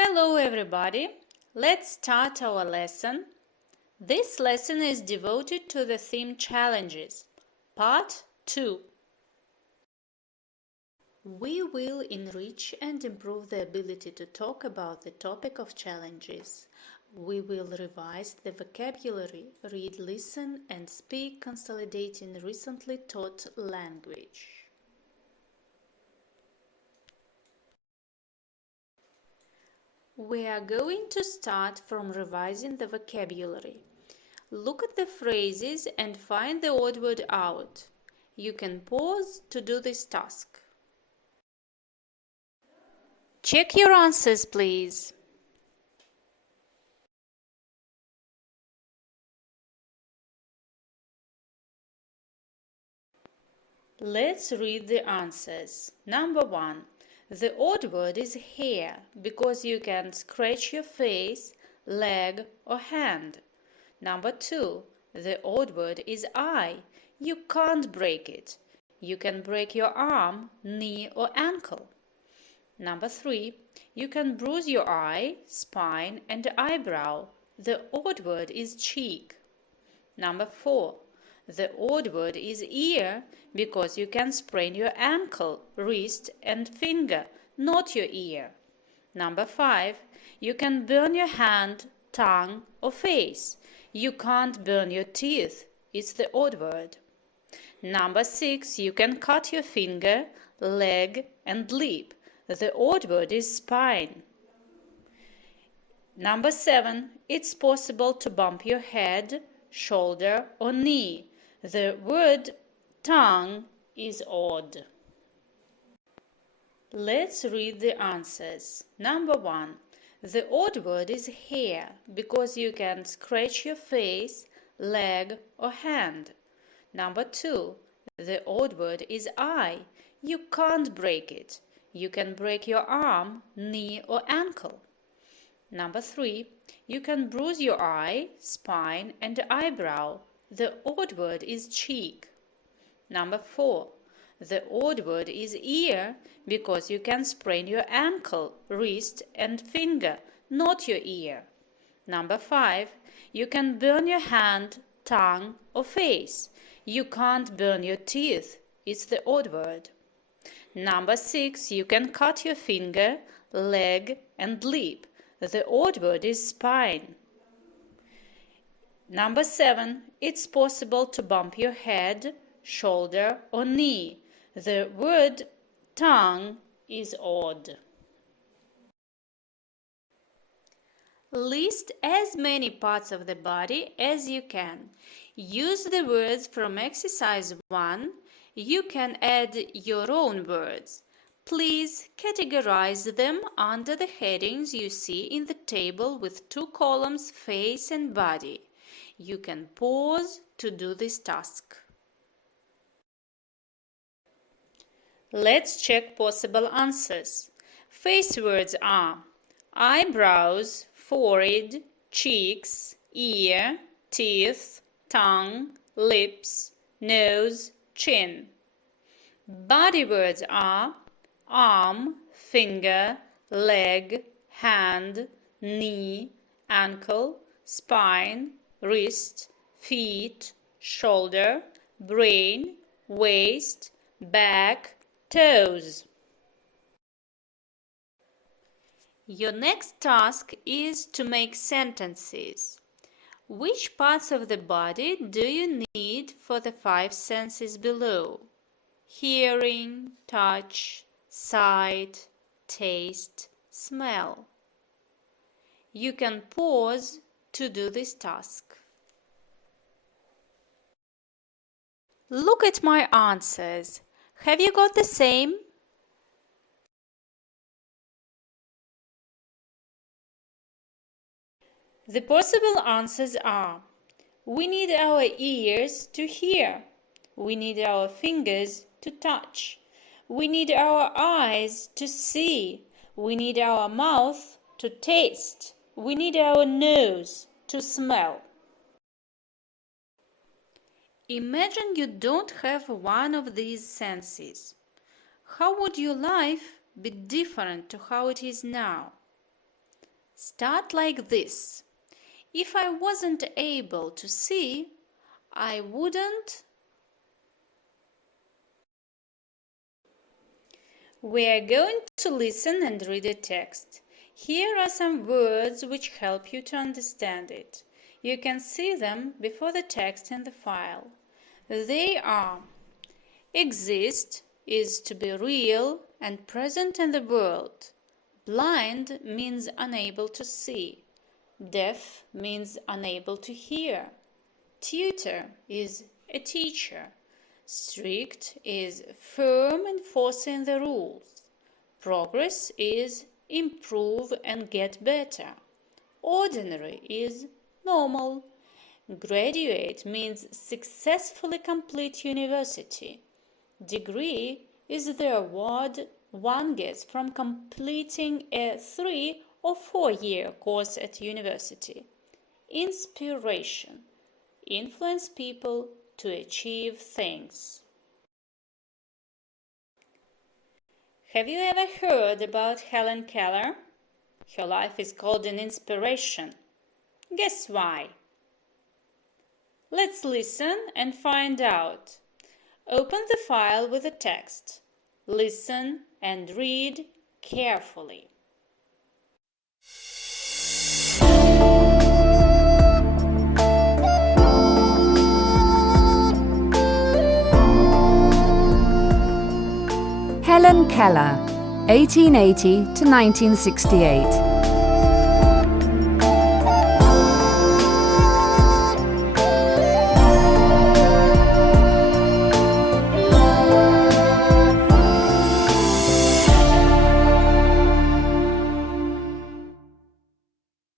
Hello everybody, let's start our lesson. This lesson is devoted to the theme challenges, part 2. We will enrich and improve the ability to talk about the topic of challenges. We will revise the vocabulary, read, listen and speak, consolidating recently taught language. We are going to start from revising the vocabulary. Look at the phrases and find the odd word out. You can pause to do this task. Check your answers, please. Let's read the answers. Number 1. The odd word is hair because you can scratch your face, leg or hand. Number 2. The odd word is eye. You can't break it. You can break your arm, knee or ankle. Number 3. You can bruise your eye, spine and eyebrow. The odd word is cheek. Number 4. The odd word is ear because you can sprain your ankle, wrist and finger, not your ear. Number 5. You can burn your hand, tongue or face. You can't burn your teeth. It's the odd word. Number 6. You can cut your finger, leg and lip. The odd word is spine. Number 7. It's possible to bump your head, shoulder or knee. The word tongue is odd. Let's read the answers. Number 1. The odd word is hair because you can scratch your face, leg or hand. Number 2. The odd word is eye. You can't break it. You can break your arm, knee or ankle. Number 3. You can bruise your eye, spine and eyebrow. The odd word is cheek. Number 4. The odd word is ear because you can sprain your ankle, wrist and finger, not your ear. Number 5. You can burn your hand, tongue or face. You can't burn your teeth. It's the odd word. Number 6. You can cut your finger, leg and lip. The odd word is spine. Number 7. It's possible to bump your head, shoulder or knee. The word tongue is odd. List as many parts of the body as you can. Use the words from exercise 1. You can add your own words. Please categorize them under the headings you see in the table with 2 columns, face and body. You can pause to do this task. Let's check possible answers. Face words are eyebrows, forehead, cheeks, ear, teeth, tongue, lips, nose, chin. Body words are arm, finger, leg, hand, knee, ankle, spine, wrist, feet, shoulder, brain, waist, back, toes. Your next task is to make sentences. Which parts of the body do you need for the 5 senses below? Hearing, touch, sight, taste, smell. You can pause to do this task. Look at my answers. Have you got the same? The possible answers are: we need our ears to hear. We need our fingers to touch. We need our eyes to see. We need our mouth to taste. We need our nose to smell. Imagine you don't have one of these senses. How would your life be different to how it is now? Start like this. If I wasn't able to see, I wouldn't. We are going to listen and read a text. Here are some words which help you to understand it. You can see them before the text in the file. They are: exist is to be real and present in the world. Blind means unable to see. Deaf means unable to hear. Tutor is a teacher. Strict is firm enforcing the rules. Progress is improve and get better. Ordinary is normal. Graduate means successfully complete university. Degree is the award one gets from completing a 3 or 4-year course at university. Inspiration. Influence people to achieve things. Have you ever heard about Helen Keller? Her life is called an inspiration. Guess why? Let's listen and find out. Open the file with the text. Listen and read carefully. Helen Keller, 1880 to 1968.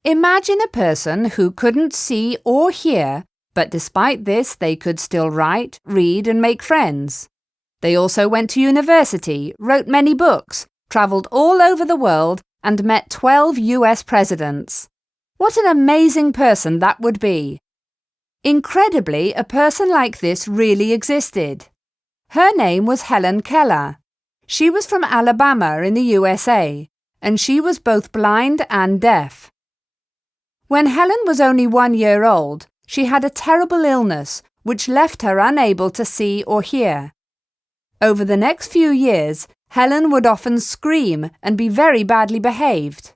Imagine a person who couldn't see or hear, but despite this they could still write, read and make friends. They also went to university, wrote many books, travelled all over the world and met 12 US presidents. What an amazing person that would be! Incredibly, a person like this really existed. Her name was Helen Keller. She was from Alabama in the USA, and she was both blind and deaf. When Helen was only 1 year old, she had a terrible illness which left her unable to see or hear. Over the next few years, Helen would often scream and be very badly behaved.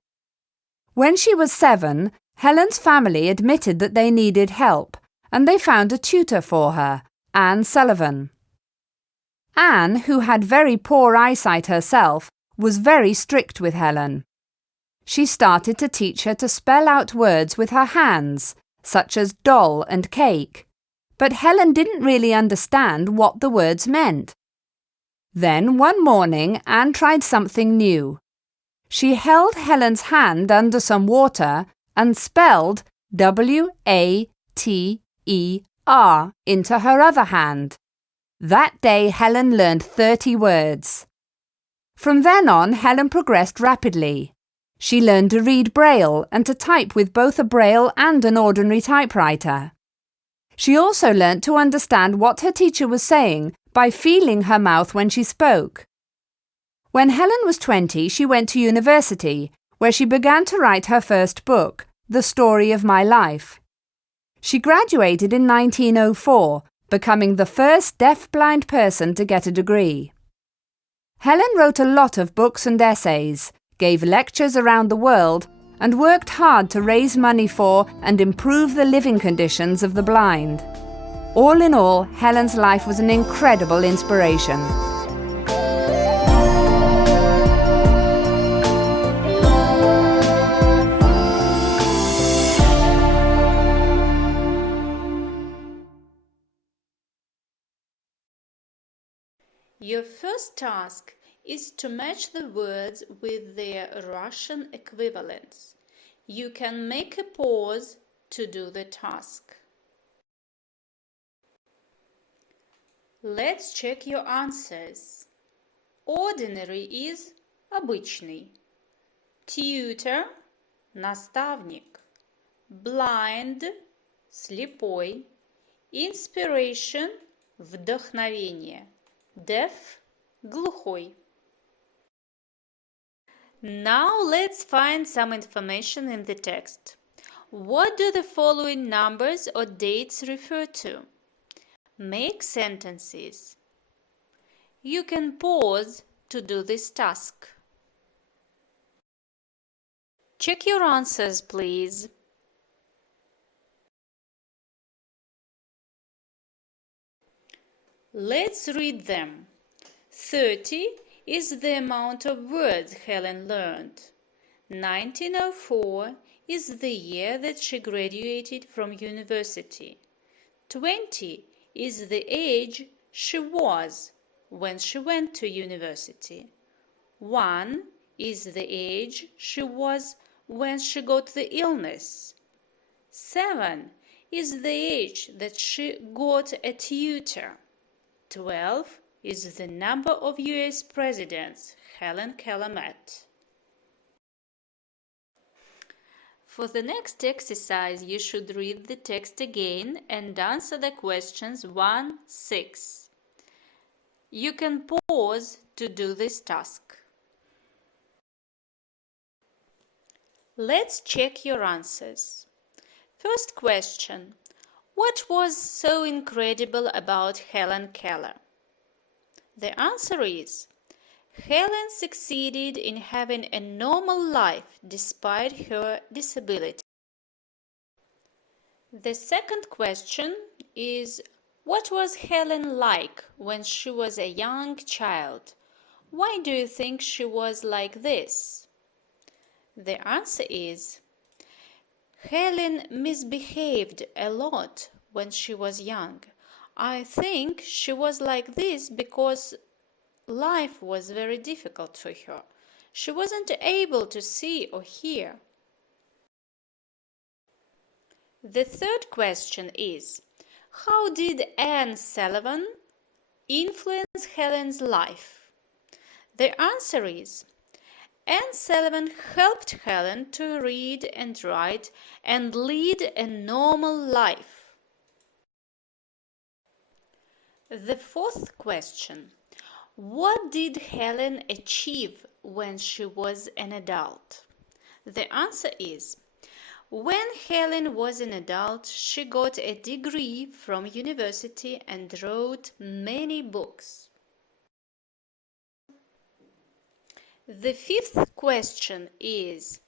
When she was 7, Helen's family admitted that they needed help, and they found a tutor for her, Anne Sullivan. Anne, who had very poor eyesight herself, was very strict with Helen. She started to teach her to spell out words with her hands, such as doll and cake, but Helen didn't really understand what the words meant. Then one morning Anne tried something new. She held Helen's hand under some water and spelled W-A-T-E-R into her other hand. That day Helen learned 30 words. From then on, Helen progressed rapidly. She learned to read Braille and to type with both a Braille and an ordinary typewriter. She also learnt to understand what her teacher was saying by feeling her mouth when she spoke. When Helen was 20, she went to university, where she began to write her first book, The Story of My Life. She graduated in 1904, becoming the first deaf-blind person to get a degree. Helen wrote a lot of books and essays, gave lectures around the world, and worked hard to raise money for and improve the living conditions of the blind. All in all, Helen's life was an incredible inspiration. Your first task is to match the words with their Russian equivalents. You can make a pause to do the task. Let's check your answers. Ordinary is обычный. Tutor – наставник. Blind – слепой. Inspiration – вдохновение. Deaf – глухой. Now let's find some information in the text. What do the following numbers or dates refer to? Make sentences. You can pause to do this task. Check your answers, please. Let's read them. 30 is the amount of words Helen learned. 1904 is the year that she graduated from university. 20 is the age she was when she went to university. 1 is the age she was when she got the illness. 7 is the age that she got a tutor. 12 is the number of US presidents Helen Keller met. For the next exercise, you should read the text again and answer the questions 1-6. You can pause to do this task. Let's check your answers. First question. What was so incredible about Helen Keller? The answer is, Helen succeeded in having a normal life despite her disability. The second question is, what was Helen like when she was a young child? Why do you think she was like this? The answer is, Helen misbehaved a lot when she was young. I think she was like this because life was very difficult for her. She wasn't able to see or hear. The third question is, how did Anne Sullivan influence Helen's life? The answer is, Anne Sullivan helped Helen to read and write and lead a normal life. The fourth question. What did Helen achieve when she was an adult? The answer is, when Helen was an adult, she got a degree from university and wrote many books. The fifth question is,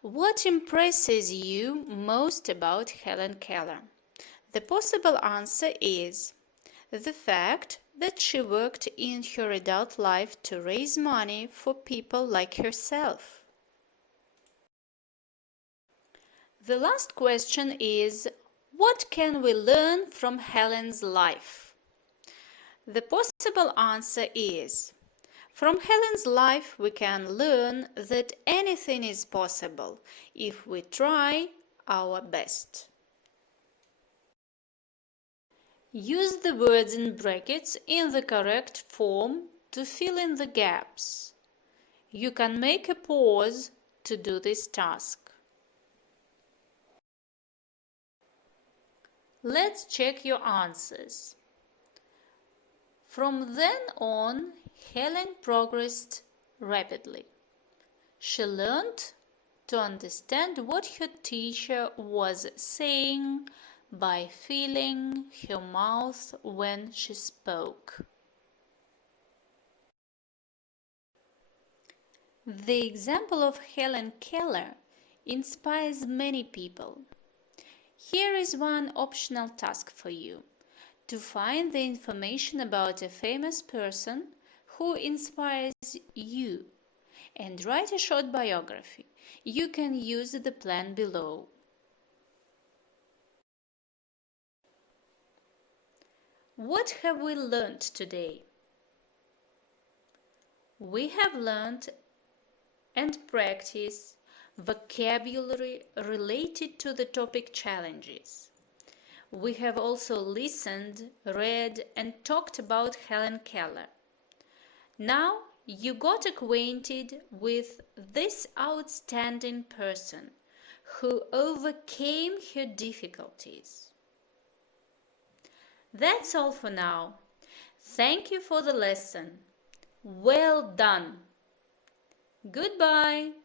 what impresses you most about Helen Keller? The possible answer is, the fact that she worked in her adult life to raise money for people like herself. The last question is, what can we learn from Helen's life? The possible answer is, from Helen's life we can learn that anything is possible if we try our best. Use the words in brackets in the correct form to fill in the gaps. You can make a pause to do this task. Let's check your answers. From then on, Helen progressed rapidly. She learned to understand what her teacher was saying by feeling her mouth when she spoke. The example of Helen Keller inspires many people. Here is one optional task for you: to find the information about a famous person who inspires you and write a short biography. You can use the plan below. What have we learned today? We have learned and practiced vocabulary related to the topic challenges. We have also listened, read, and talked about Helen Keller. Now you got acquainted with this outstanding person who overcame her difficulties. That's all for now. Thank you for the lesson. Well done. Goodbye.